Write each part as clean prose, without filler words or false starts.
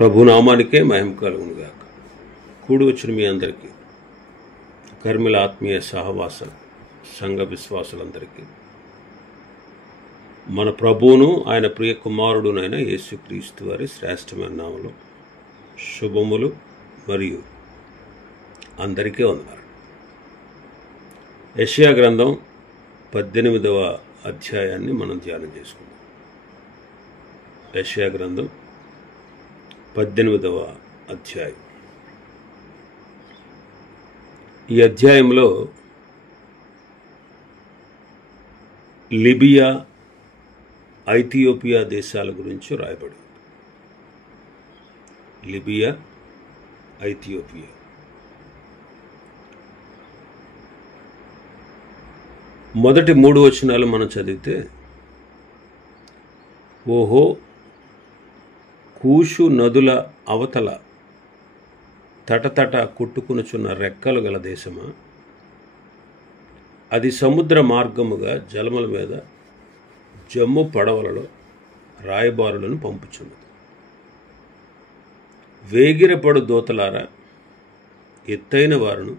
ప్రభునామానికే మహిమ కలుగునుగాక. కూడి వచ్చిన మీ అందరికీ, కర్మిల ఆత్మీయ సహవాస సంఘ విశ్వాసులందరికీ మన ప్రభువును ఆయన ప్రియ కుమారుడునైన యేసుక్రీస్తు వారి శ్రేష్టమైన నామములో శుభములు మరియు అందరికీ వందనాలు. యెషయా గ్రంథం 18వ అధ్యాయాన్ని మనం ధ్యానం చేసుకుందాం. యెషయా గ్రంథం 18వ అధ్యాయం. ఈ అధ్యాయంలో లిబియా, ఐథియోపియా దేశాల గురించి రాయబడింది. Libya, Ethiopia. మొదటి 3 వచనాలు మనం చదివితే, ఓహో కూషు నదుల అవతల తటతట కొట్టుకునుచున్న రెక్కలు గల దేశమా, అది సముద్ర మార్గముగా జలముల మీద జమ్ము పడవలలో రాయబారులను పంపుచున్నది. వేగిరపడు దూతలారా, ఎత్తైన వారును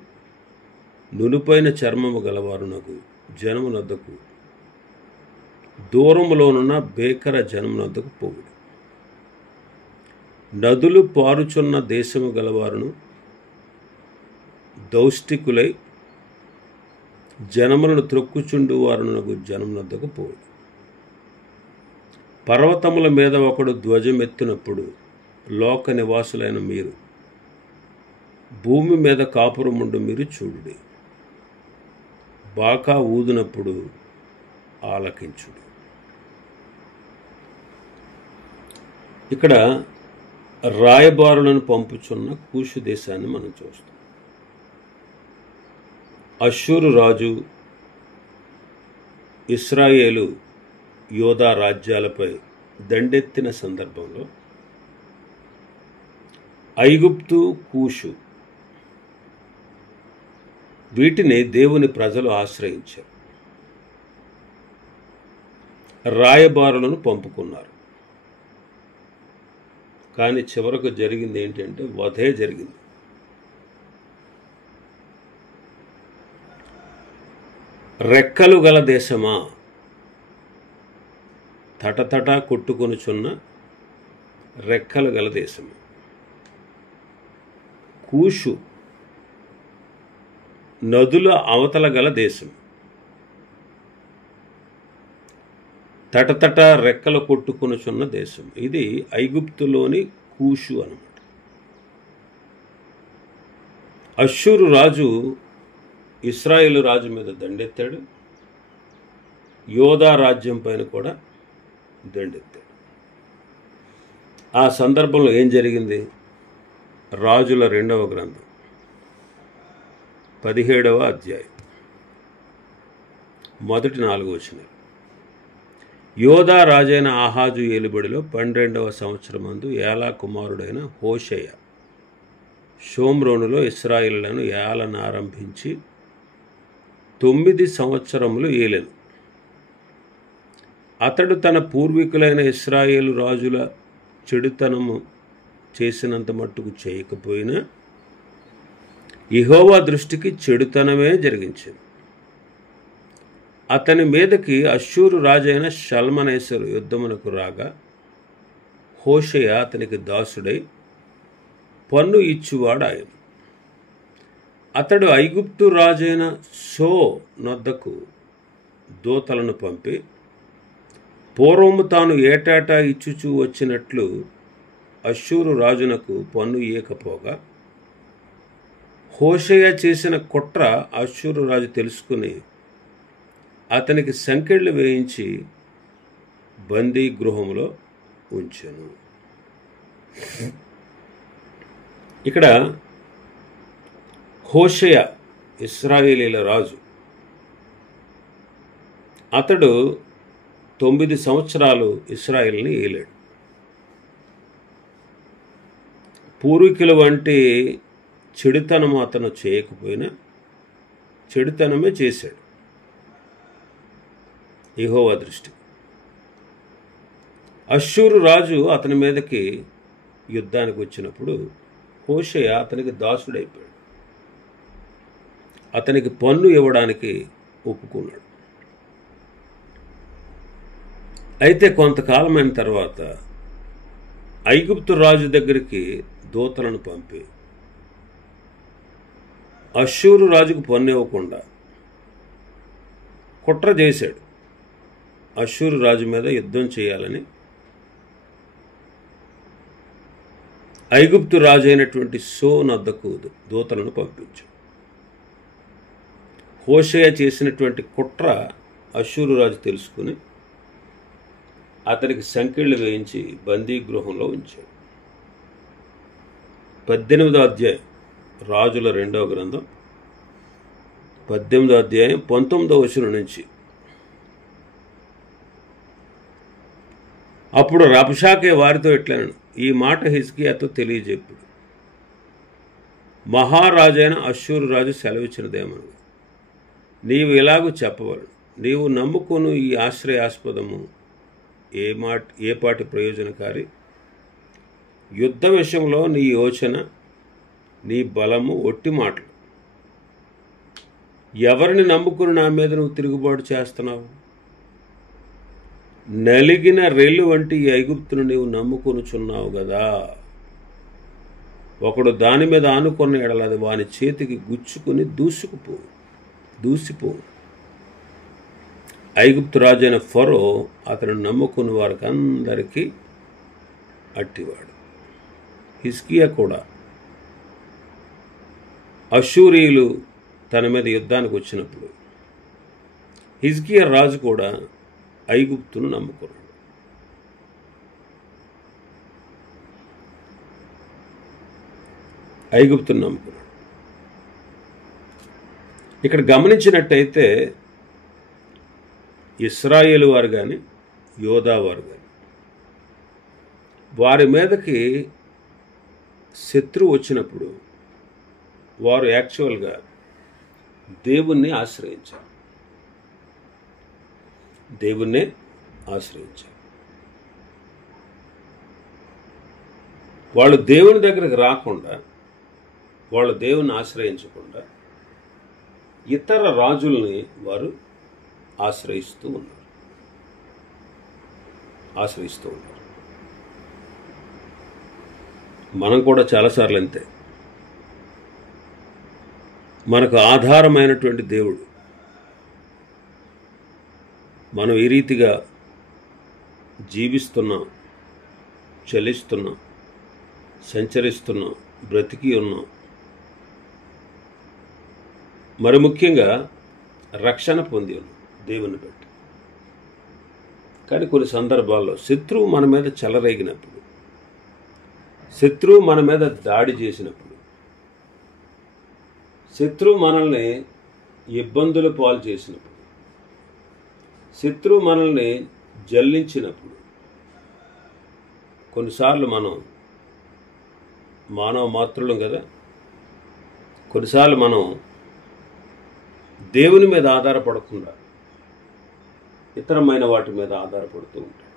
నునుపైన చర్మము గలవారునకు జనమునొద్దకు, దూరములోనున్న బేకర జనమునొద్దకు పోవుడు. నదులు పారుచున్న దేశము గలవారును దౌష్టికులై జనములను త్రొక్కుచుండు వారునకు జనమునొద్దకు పోవుడు. పర్వతముల మీద ఒకడు ధ్వజమెత్తినప్పుడు లోక నివాసులైన మీరు, భూమి మీద కాపురముండు మీరు చూడుడి. బాకా ఊదినప్పుడు ఆలకించుడు. ఇక్కడ రాయబారులను పంపుచున్న కూషు దేశాన్ని మనం చూస్తాం. అష్షూరు రాజు ఇశ్రాయేలు యోధా రాజ్యాలపై దండెత్తిన సందర్భంలో ఐగుప్తు, కూషు వీటిని దేవుని ప్రజలు ఆశ్రయించారు, రాయబారులను పంపుకున్నారు. కానీ చివరకు జరిగింది ఏంటంటే వధే జరిగింది. రెక్కలు గల దేశమా, తటతట కొట్టుకొనుచున్న రెక్కలు గల దేశము. కూషు నదుల అవతల గల దేశం, తటతట రెక్కలు కొట్టుకొనుచున్న దేశం. ఇది ఐగుప్తులోని కూషు అన్నమాట. అష్షూరు రాజు ఇశ్రాయేలు రాజు మీద దండెత్తాడు, యోధా రాజ్యం పైన కూడా దండెత్తాడు. ఆ సందర్భంలో ఏం జరిగింది? రాజుల 2వ గ్రంథం 17వ అధ్యాయం మొదటి 4 వచనాలు. యోధా రాజైన ఆహాజు ఏలుబడిలో 12వ సంవత్సరమందు ఏలా కుమారుడైన హోషేయ షోమ్రోనులో ఇశ్రాయేలులను ఏలనారంభించి 9 సంవత్సరములు ఏలెను. అతడు తన పూర్వీకులైన ఇశ్రాయేలు రాజుల చెడుతనము చేసినంత మట్టుకు చేయకపోయినా యెహోవా దృష్టికి చెడుతనమే జరిగించింది. అతని మీదకి అష్షూరు రాజైన షల్మనేసరు యుద్ధమునకు రాగా హోషేయ అతనికి దాసుడై పన్ను ఇచ్చువాడు ఆయన. అతడు ఐగుప్తు రాజైన సో నొద్దకు దూతలను పంపి, పూర్వము తాను ఏటాటా ఇచ్చుచూ వచ్చినట్లు అష్షూరు రాజునకు పన్ను ఇయ్యకపోగా, హోషేయ చేసిన కుట్ర అష్షూరు రాజు తెలుసుకుని అతనికి సంకెళ్ళు వేయించి బందీ గృహంలో ఉంచెను. ఇక్కడ హోషేయ ఇశ్రాయేలీల రాజు. అతడు 9 సంవత్సరాలు ఇశ్రాయేల్ని ఏలాడు. పూర్వీకుల వంటి చెడుతనము అతను చేయకపోయినా చెడుతనమే చేశాడు యెహోవా దృష్టి. అష్షూరు రాజు అతని మీదకి యుద్ధానికి వచ్చినప్పుడు హోషేయ అతనికి దాసుడైపోయాడు. అతనికి పన్ను ఇవ్వడానికి ఒప్పుకున్నాడు. అయితే కొంతకాలమైన తర్వాత ఐగుప్తు రాజు దగ్గరికి దూతలను పంపి అష్షూరు రాజుకు పన్ను ఇవ్వకుండా కుట్ర చేశాడు. అష్షూరు రాజు మీద యుద్ధం చేయాలని ఐగుప్తు రాజు అయినటువంటి సోన్ వద్దకు దూతలను పంపించాడు. హోషేయ చేసినటువంటి కుట్ర అష్షూరు రాజు తెలుసుకుని అతనికి సంకెళ్ళు వేయించి బందీ గృహంలో ఉంచాడు. 18వ అధ్యాయం రాజుల 2వ గ్రంథం 18వ అధ్యాయం 19వ వచనం నుంచి. అప్పుడు రబ్షాకే వారితో ఇట్లనెను, ఈ మాట హిజ్కియాతో తెలియజెప్పుడు, మహారాజైన అష్షూరు రాజు సెలవిచ్చినదేమనగా, నీవు ఇలాగూ చెప్పవలను, నీవు నమ్ముకొను ఈ ఆశ్రయాస్పదము ఏ పాటి ప్రయోజనకారి? యుద్ధ విషయంలో నీ యోచన, నీ బలము ఒట్టి మాటలు. ఎవరిని నమ్ముకుని నా మీద నువ్వు తిరుగుబాటు చేస్తున్నావు? నలిగిన రెల్లు వంటి ఈ ఐగుప్తును నీవు నమ్ముకొనుచున్నావు కదా. ఒకడు దాని మీద ఆనుకున్న ఎడల అది వాని చేతికి గుచ్చుకుని దూసిపో. ఐగుప్తు రాజైన ఫరో అతను నమ్ముకున్న వారికి అందరికీ అట్టివాడు. హిజ్కియా కూడా అష్షూరీయులు తన మీద యుద్ధానికి వచ్చినప్పుడు హిజ్కియా రాజు కూడా ఐగుప్తును నమ్ముకున్నాడు. ఇక్కడ గమనించినట్టయితే ఇశ్రాయేలు వారు కానీ యోధా వారు కానీ వారి మీదకి శత్రువు వచ్చినప్పుడు వారు యాక్చువల్గా దేవుణ్ణి ఆశ్రయించారు. వాళ్ళు దేవుని దగ్గరికి రాకుండా, వాళ్ళు దేవుని ఆశ్రయించకుండా ఇతర రాజుల్ని వారు ఆశ్రయిస్తూ ఉన్నారు. మనం కూడా చాలాసార్లు అంతే. మనకు ఆధారమైనటువంటి దేవుడు, మనం ఈ రీతిగా జీవిస్తున్నాం, చలిస్తున్నాం, సంచరిస్తున్నాం, బ్రతికి ఉన్నాం. మరి ముఖ్యంగా రక్షణ పొంది ఉన్నాం దేవుని బట్టి. కానీ కొన్ని సందర్భాల్లో శత్రువు మన మీద చెలరేగినప్పుడు, శత్రువు మన మీద దాడి చేసినప్పుడు, శత్రువు మనల్ని ఇబ్బందుల పాలు చేసినప్పుడు, శత్రువు మనల్ని జల్లించినప్పుడు, కొన్నిసార్లు మనం మానవ మాత్రులం కదా, కొన్నిసార్లు మనం దేవుని మీద ఆధారపడకుండా ఇతరమైన వాటి మీద ఆధారపడుతూ ఉంటాం.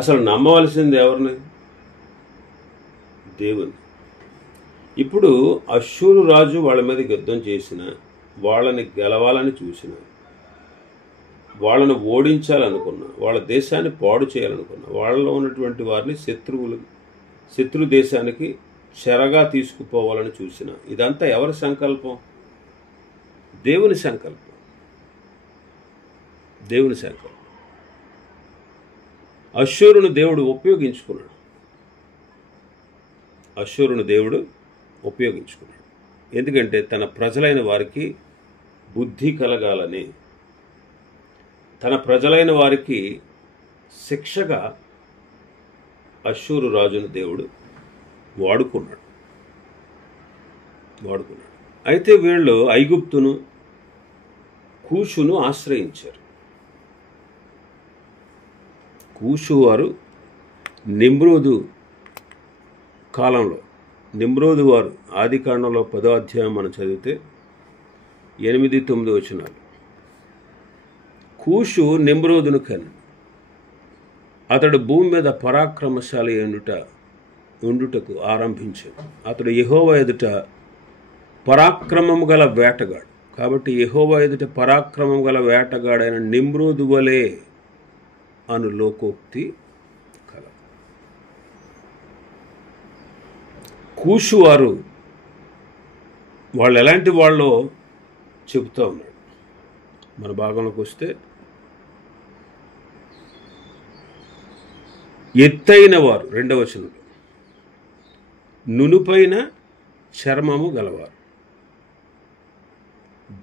అసలు నమ్మవలసింది ఎవరిని? దేవుని. ఇప్పుడు అష్షూరు రాజు వాళ్ళ మీద యుద్ధం చేసిన, వాళ్ళని గెలవాలని చూసిన, వాళ్ళను ఓడించాలనుకున్నా, వాళ్ళ దేశాన్ని పాడు చేయాలనుకున్నా, వాళ్ళలో ఉన్నటువంటి వారిని శత్రు దేశానికి చెరగా తీసుకుపోవాలని చూసిన, ఇదంతా ఎవరి సంకల్పం? దేవుని సంకల్పం. అష్షూరును దేవుడు ఉపయోగించుకున్నాడు. ఎందుకంటే తన ప్రజలైన వారికి బుద్ధి కలగాలని, తన ప్రజలైన వారికి శిక్షగా అష్షూరు రాజును దేవుడు వాడుకున్నాడు. అయితే వీళ్ళు ఐగుప్తును, కూషును ఆశ్రయించారు. కూషు వారు నిమ్రోదు కాలంలో, నిమ్రోదు వారు ఆదికాండంలో 10వ అధ్యాయం మనం చదివితే 8-9 వచనాలు. కూషు నిమ్రోదును కన్నాడు. అతడు భూమి మీద పరాక్రమశాలి ఉండుటకు ఆరంభించాడు. అతడు యెహోవా ఎదుట పరాక్రమము గల వేటగాడు. కాబట్టి యెహోవా ఎదుట పరాక్రమం గల వేటగాడైన నిమ్రోదు వలె అను లోకోక్తి కల. కూషు వారు వాళ్ళు ఎలాంటి వాళ్ళో చెబుతూ ఉన్నాడు. మన భాగంలోకి వస్తే, ఎత్తైన వారు, 2వ వచనంలో, నునుపైన చర్మము గలవారు,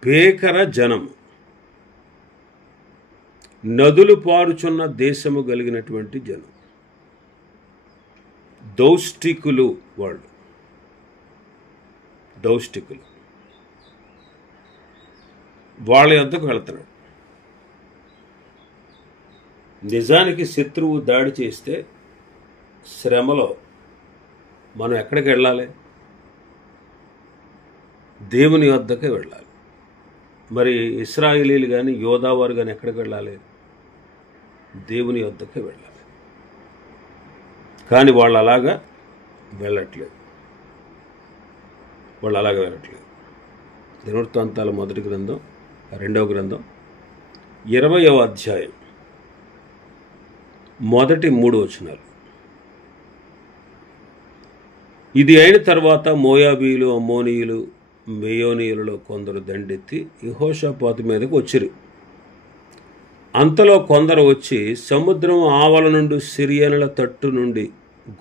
భేకర జనము, నదులు పారుచున్న దేశము కలిగినటువంటి జనం, దౌష్టికులు. వాళ్ళు దౌష్టికులు. వాళ్ళ యొద్దకు వెళ్తున్నాడు. నిజానికి శత్రువు దాడి చేస్తే శ్రమలో మనం ఎక్కడికి వెళ్ళాలి? దేవుని వద్దకే వెళ్ళాలి. మరి ఇశ్రాయేలీలు కానీ యోధావారు కానీ ఎక్కడికి వెళ్ళాలి? దేవుని వద్దకే వెళ్ళాలి. కానీ వాళ్ళు అలాగా వెళ్ళట్లేదు. దినవృత్తాంతాల మొదటి గ్రంథం 2వ గ్రంథం 20వ అధ్యాయం మొదటి 3 వచనాలు. ఇది అయిన తర్వాత మోయాబీయులు, అమ్మోనీయులు, మెయోనీయులలో కొందరు దండెత్తి యెహోషాపాతు మీదకు వచ్చిరి. అంతలో కొందరు వచ్చి, సముద్రం ఆవల నుండి సిరియనుల తట్టు నుండి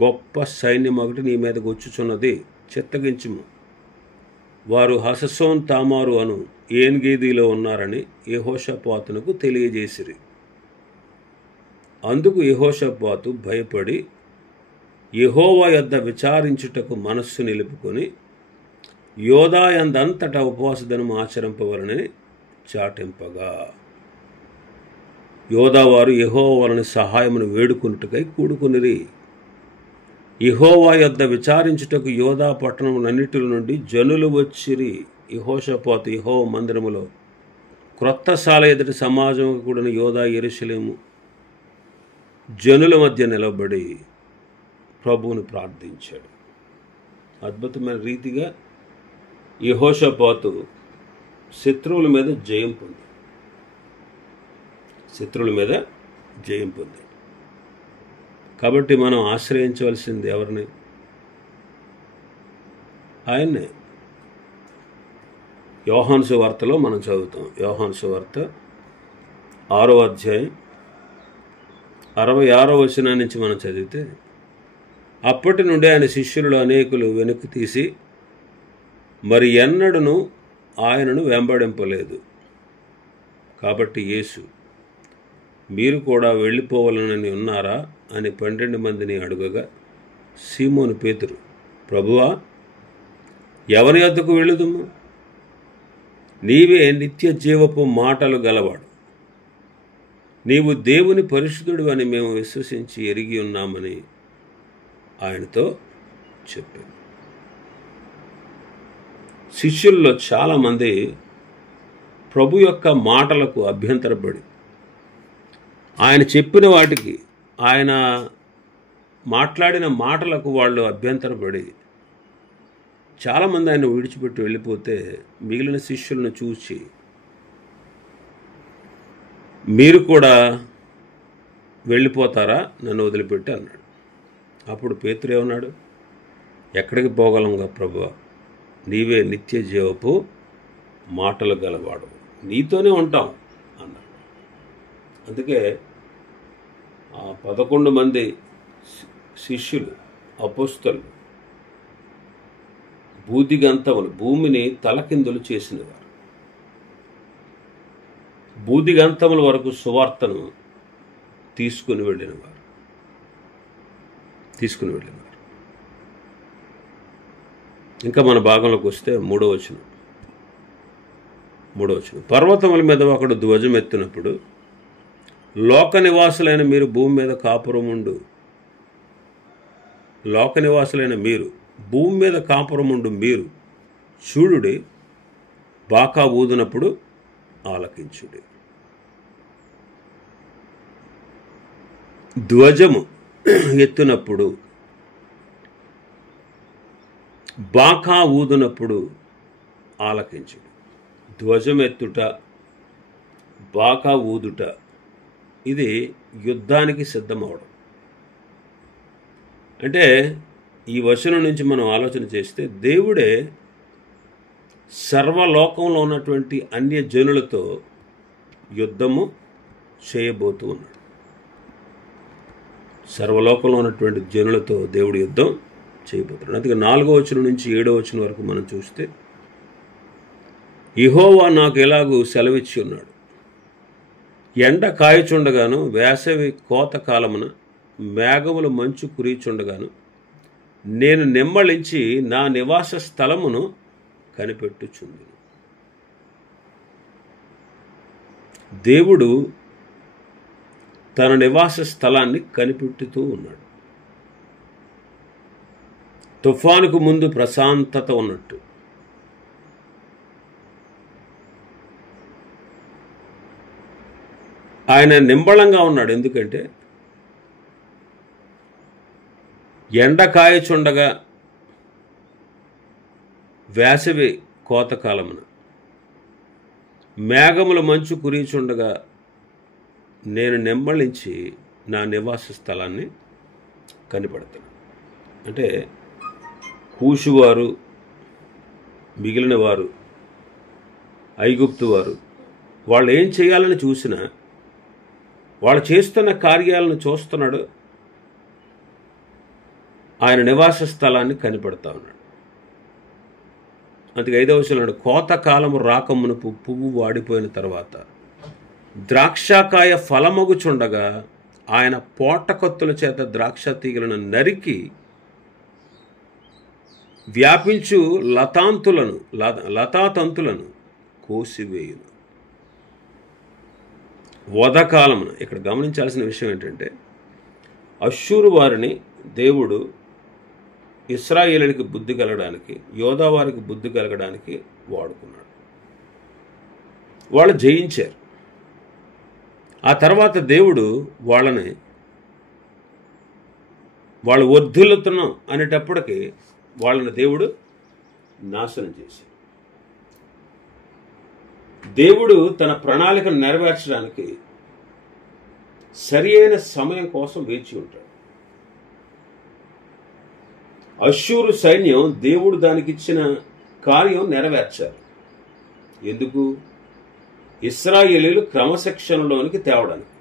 గొప్ప సైన్యం ఒకటి నీ మీదకు వచ్చుచున్నది, చిత్తగించుము. వారు హససోన్ తామారు అను ఏన్గేదిలో ఉన్నారని యెహోషాపాతునకు తెలియజేసిరి. అందుకు యెహోషాపాతు భయపడి యెహోవా యొద్ద విచారించుటకు మనస్సు నిలుపుకొని యోధా యందంతటా ఉపవాస దినం ఆచరింపవలనని చాటింపగా, యోధావారు యెహోవా వలన సహాయమును వేడుకొనుటకై కూడుకొనిరి. యెహోవా యొద్ద విచారించుటకు యోధా పట్టణములన్నిటి నుండి జనులు వచ్చిరి. యెహోషాపాతు యెహోవా మందిరములో క్రొత్త సాల ఎదుటి సమాజం కూడిన యోధా యెరూషలేము జనుల మధ్య నిలబడి ప్రభువును ప్రార్థించాడు. అద్భుతమైన రీతిగా యెహోషాపాతు శత్రువుల మీద జయం పొందాడు. కాబట్టి మనం ఆశ్రయించవలసింది ఎవరిని? ఆయన్నే. యోహాను సువార్తలో మనం చదువుతాం. యోహాను సువార్త 6వ అధ్యాయం 66వ వచనం నుంచి మనం చదివితే, అప్పటి నుండి ఆయన శిష్యులలో అనేకులు వెనక్కి తీసి మరి ఎన్నడూను ఆయనను వెంబడింపలేదు. కాబట్టి యేసు, మీరు కూడా వెళ్ళిపోవాలని ఉన్నారా అని 12 మందిని అడుగగా, సీమోను పేతురు, ప్రభువా, ఎవరి యొద్దకు వెళ్ళుదుము? నీవే నిత్య జీవపు మాటలు గలవాడు. నీవు దేవుని పరిశుద్ధుడు అని మేము విశ్వసించి ఎరిగి ఉన్నామని ఆయనతో చెప్పాను. శిష్యుల్లో చాలామంది ప్రభు యొక్క మాటలకు అభ్యంతరపడి, ఆయన చెప్పిన వాటికి, ఆయన మాట్లాడిన మాటలకు వాళ్ళు అభ్యంతరపడి చాలామంది ఆయన విడిచిపెట్టి వెళ్ళిపోతే, మిగిలిన శిష్యులను చూసి మీరు కూడా వెళ్ళిపోతారా నన్ను వదిలిపెట్టి అన్నాడు. అప్పుడు పేతురు ఏమన్నాడు? ఎక్కడికి పోగలంగా ప్రభువా, నీవే నిత్య జీవపు మాటలు గలవాడు, నీతోనే ఉంటాం అన్నాడు. అందుకే ఆ 11 మంది శిష్యులు, అపోస్తలులు బూదిగంతములు, భూమిని తలకిందులు చేసినవారు. బూదిగంతముల వరకు సువార్తను తీసుకుని వెళ్ళినవారు. ఇంకా మన భాగంలోకి వస్తే 3వ వచనం. పర్వతముల మీద ఒకడు ధ్వజం ఎత్తినప్పుడు, లోక నివాసులైన మీరు భూమి మీద కాపురముండు మీరు చూడుడి, బాకా ఊదినప్పుడు ఆలకించుడి. ధ్వజము ఎత్తునప్పుడు, బాకా ఊదునప్పుడు ఆలకించుడు. ధ్వజం ఎత్తుట, బాకా ఊదుట, ఇది యుద్ధానికి సిద్ధమవడం. అంటే ఈ వచనం నుంచి మనం ఆలోచన చేస్తే దేవుడే సర్వలోకంలో ఉన్నటువంటి అన్య జనులతో యుద్ధము చేయబోతూ ఉన్నాడు. సర్వలోకంలో ఉన్నటువంటి జనులతో దేవుడు యుద్ధం చేయబోతున్నాడు. అందుకే 4వ వచనం నుంచి 7వ వచనం వరకు మనం చూస్తే, యెహోవా నాకు ఎలాగూ సెలవిచ్చి ఉన్నాడు, ఎండ కాయచుండగాను, వేసవి కోత కాలమున మేఘములు మంచు కురిచుండగాను నేను నెమ్మళించి నా నివాస స్థలమును కనిపెట్టుచుందును. దేవుడు తన నివాస స్థలాన్ని కనిపెట్టుతూ ఉన్నాడు. తుఫానుకు ముందు ప్రశాంతత ఉన్నట్టు ఆయన నింబళంగా ఉన్నాడు. ఎందుకంటే ఎండ కాయచుండగా, వేసవి కోతకాలమున మేఘముల మంచు కురిచుండగా నేను నెమ్మళించి నా నివాస స్థలాన్ని కనిపెడతాను. అంటే కూషువారు, మిగిలిన వారు, ఐగుప్తు వారు, వాళ్ళు ఏం చేయాలని చూసినా వాళ్ళు చేస్తున్న కార్యాలను చూస్తున్నాడు. ఆయన నివాస స్థలాన్ని కనిపెడతా ఉన్నాడు. అందుకే 5వ వచనంలో, కోతకాలము రాకమునుపు పువ్వు వాడిపోయిన తర్వాత ద్రాక్షకాయ ఫలమగుచుండగా ఆయన పోటకత్తుల చేత ద్రాక్ష తీగలను నరికి వ్యాపించు లతాతంతులను కోసివేయును. వధకాలమున, ఇక్కడ గమనించాల్సిన విషయం ఏంటంటే, అష్షూరు వారిని దేవుడు ఇశ్రాయేలునికి బుద్ధి కలగడానికి, యోధా వారికి బుద్ధి కలగడానికి వాడుకున్నాడు. వాళ్ళు జయించారు. ఆ తర్వాత దేవుడు వాళ్ళు వర్ధిల్లుతున్నాం అనేటప్పటికీ వాళ్ళని దేవుడు నాశనం చేశాడు. దేవుడు తన ప్రణాళికను నెరవేర్చడానికి సరి అయిన సమయం కోసం వేచి ఉంటాడు. అష్షూరు సైన్యం దేవుడు దానికి ఇచ్చిన కార్యం నెరవేర్చారు. ఎందుకు? ఇశ్రాయేలీయులు క్రమశిక్షణలోనికి తేవడానికి.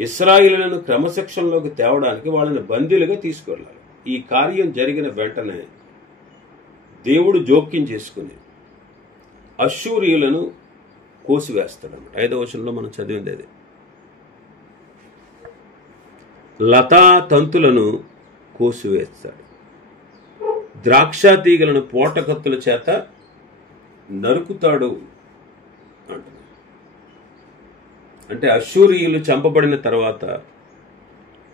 ఇశ్రాయేలీయులను క్రమశిక్షణలోకి తేవడానికి వాళ్ళని బందీలుగా తీసుకెళ్ళాలి. ఈ కార్యం జరిగిన వెంటనే దేవుడు జోక్యం చేసుకుని అష్షూరీయులను కోసివేస్తాడన్నమాట. 5వ వచనంలో మనం చదివింది అది. లతా తంతులను కోసివేస్తాడు, ద్రాక్ష తీగలను పోటకత్తుల చేత నరుకుతాడు అంటున్నాడు. అంటే అష్షూరీయులు చంపబడిన తర్వాత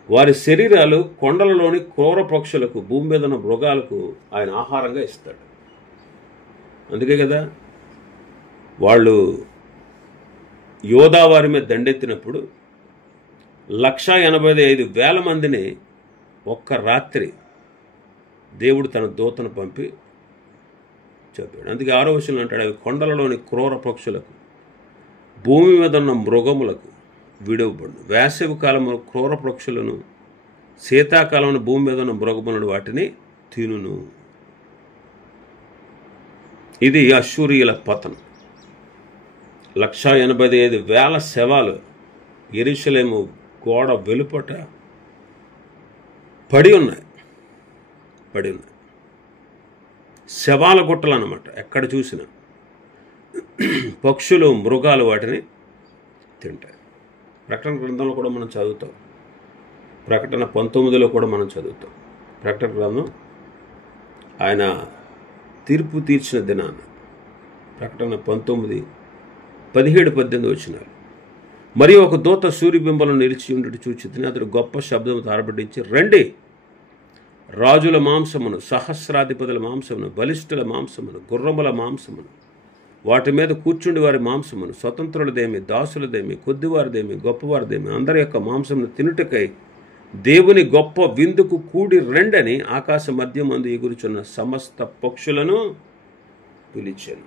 వారి శరీరాలు కొండలలోని క్రూర పక్షులకు, భూమి మీద ఉన్న మృగాలకు ఆయన ఆహారంగా ఇస్తాడు. అందుకే కదా వాళ్ళు యోధా వారి మీద దండెత్తినప్పుడు 185,000 మందిని ఒక్క రాత్రి దేవుడు తన దూతను పంపి చెప్పాడు. అందుకే 6వ వచనంలో అంటాడు, అవి కొండలలోని క్రూర పక్షులకు, భూమి మీద ఉన్న మృగములకు విడువబడు. వేసవి కాలము క్రూర పక్షులను, శీతాకాలంలో భూమి మీద ఉన్న మృగములను వాటిని తినును. ఇది అష్షూరీయుల పతనం. 185,000 శవాలు యెరూషలేము గోడ వెలుపట పడి ఉన్నాయి. శవాల గుట్టలు అన్నమాట. ఎక్కడ చూసినా పక్షులు, మృగాలు వాటిని తింటాయి. ప్రకటన గ్రంథంలో కూడా మనం చదువుతాం. ప్రకటన 19లో కూడా మనం చదువుతాం. ప్రకటన గ్రంథం ఆయన తీర్పు తీర్చిన దినాన, ప్రకటన 19, 17, 18 వచనాలు. మరియు ఒక దూత సూర్యబింబంలో నిలిచి ఉండి చూచితిని. అతడు గొప్ప శబ్దము తారబడించి, రండి, రాజుల మాంసమును, సహస్రాధిపతుల మాంసమును, బలిష్ఠుల మాంసమును, గుర్రముల మాంసమును, వాటి మీద కూర్చుండి వారి మాంసమును, స్వతంత్రులదేమి, దాసులదేమి, కొద్దివారిదేమి, గొప్పవారిదేమి, అందరి యొక్క మాంసమును తినుటకై దేవుని గొప్ప విందుకు కూడి రెండని ఆకాశ మధ్యమందు ఎగురుచున్న సమస్త పక్షులను పిలిచాను.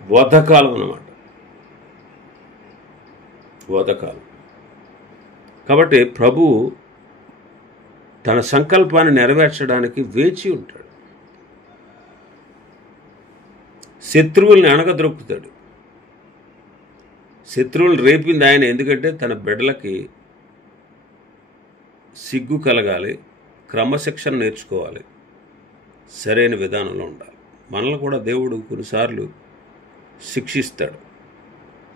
వధకాలం అన్నమాట, వధకాలం. కాబట్టి ప్రభువు తన సంకల్పాన్ని నెరవేర్చడానికి వేచి ఉంటాడు. శత్రువుల్ని అణగద్రొక్కుతాడు. శత్రువులు రేపింది ఆయన, ఎందుకంటే తన బిడ్డలకి సిగ్గు కలగాలి, క్రమశిక్షణ నేర్చుకోవాలి, సరైన విధానంలో ఉండాలి. మనల్ని కూడా దేవుడు కొన్నిసార్లు శిక్షిస్తాడు.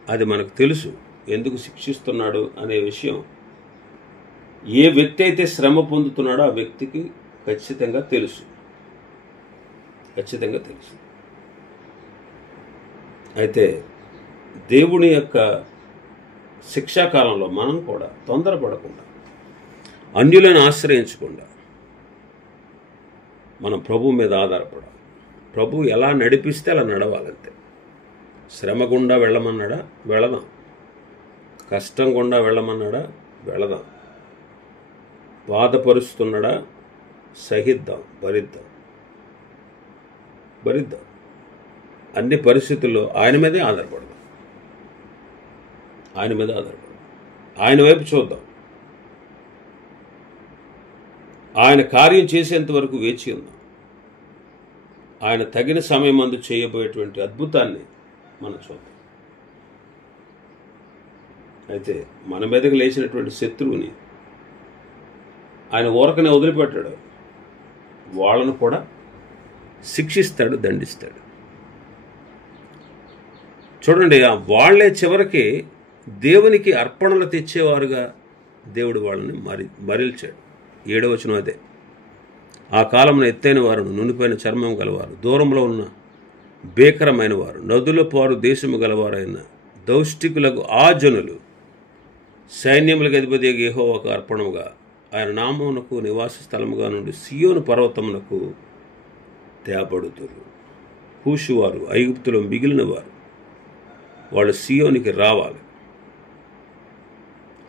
అది మనకు తెలుసు ఎందుకు శిక్షిస్తున్నాడు అనే విషయం. ఏ వ్యక్తి అయితే శ్రమ పొందుతున్నాడో ఆ వ్యక్తికి ఖచ్చితంగా తెలుసు. అయితే దేవుని యొక్క శిక్షాకాలంలో మనం కూడా తొందరపడకుండా, అన్యులను ఆశ్రయించకుండా మనం ప్రభు మీద ఆధారపడాలి. ప్రభు ఎలా నడిపిస్తే అలా నడవాలంతే. శ్రమ గుండా వెళ్ళమన్నాడా, వెళదాం. కష్టం గుండా వెళ్ళమన్నాడా, వెళదాం. బాధపరుస్తున్నాడా, సహిద్దాం, భరిద్దాం. అన్ని పరిస్థితుల్లో ఆయన మీదే ఆధారపడదాం. ఆయన వైపు చూద్దాం. ఆయన కార్యం చేసేంత వరకు వేచి ఉందాం. ఆయన తగిన సమయం అందు చేయబోయేటువంటి అద్భుతాన్ని మనం చూద్దాం. అయితే మన మీదకి లేచినటువంటి శత్రువుని ఆయన ఊరకనే వదిలిపెట్టాడు. వాళ్ళను కూడా శిక్షిస్తాడు, దండిస్తాడు. చూడండి, వాళ్లే చివరికి దేవునికి అర్పణలు తెచ్చేవారుగా దేవుడు వాళ్ళని మరిల్చాడు. 7వ వచనం అదే. ఆ కాలంలో ఎత్తైన వారు, నునిపోయిన చర్మం గలవారు, దూరంలో ఉన్న భీకరమైన వారు, నదుల పారు దేశము గలవారైన దౌష్టికులకు ఆ జనులు సైన్యములకు అధిపతి యెహోవాకు అర్పణముగా ఆయన నామమునకు నివాస స్థలముగా నుండి సియోను పర్వతమునకు తేబడుతురు. కూషువారు, ఐగుప్తులో మిగిలిన వారు, వాళ్ళు సియోనికి రావాలి.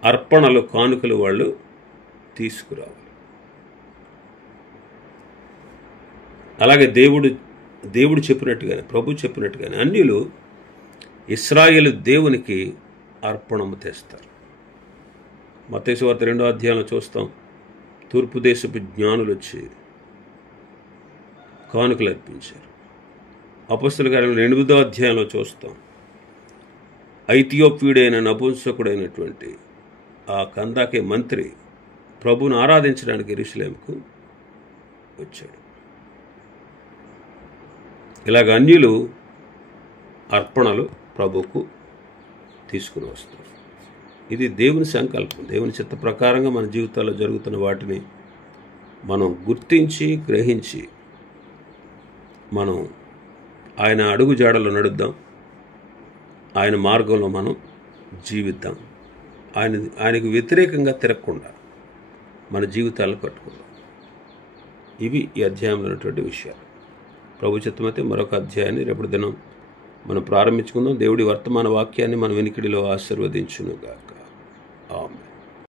అర్పణలు, కానుకలు వాళ్ళు తీసుకురావాలి. అలాగే దేవుడు చెప్పినట్టుగానే, ప్రభు చెప్పినట్టుగానే అన్యులు ఇశ్రాయేలు దేవునికి అర్పణము తెస్తారు. మత్తయి సువార్త 2వ అధ్యాయంలో చూస్తాం. తూర్పు దేశపు జ్ఞానులు వచ్చి కానుకలు అర్పించారు. అపొస్తలుల కార్యములు 8వ అధ్యాయంలో చూస్తాం. ఐథియోపియుడైన నపుంసకుడైనటువంటి ఆ కందాకే మంత్రి ప్రభువును ఆరాధించడానికి యెరూషలేముకు వచ్చాడు. ఇలాగ అన్యులు అర్పణలు ప్రభువుకు తీసుకుని వస్తారు. ఇది దేవుని సంకల్పం. దేవుని చిత్త ప్రకారంగా మన జీవితాల్లో జరుగుతున్న వాటిని మనం గుర్తించి, గ్రహించి మనం ఆయన అడుగు జాడలో నడుద్దాం. ఆయన మార్గంలో మనం జీవిద్దాం. ఆయనకు వ్యతిరేకంగా తిరగకుండా మన జీవితాలను కట్టుకుందాం. ఇవి ఈ అధ్యాయంలో ఉన్నటువంటి విషయాలు. ప్రభు చిత్తమైతే మరొక అధ్యాయాన్ని రేపటి దినం మనం ప్రారంభించుకుందాం. దేవుడి వర్తమాన వాక్యాన్ని మన వెనికిడిలో ఆశీర్వదించునుగాక.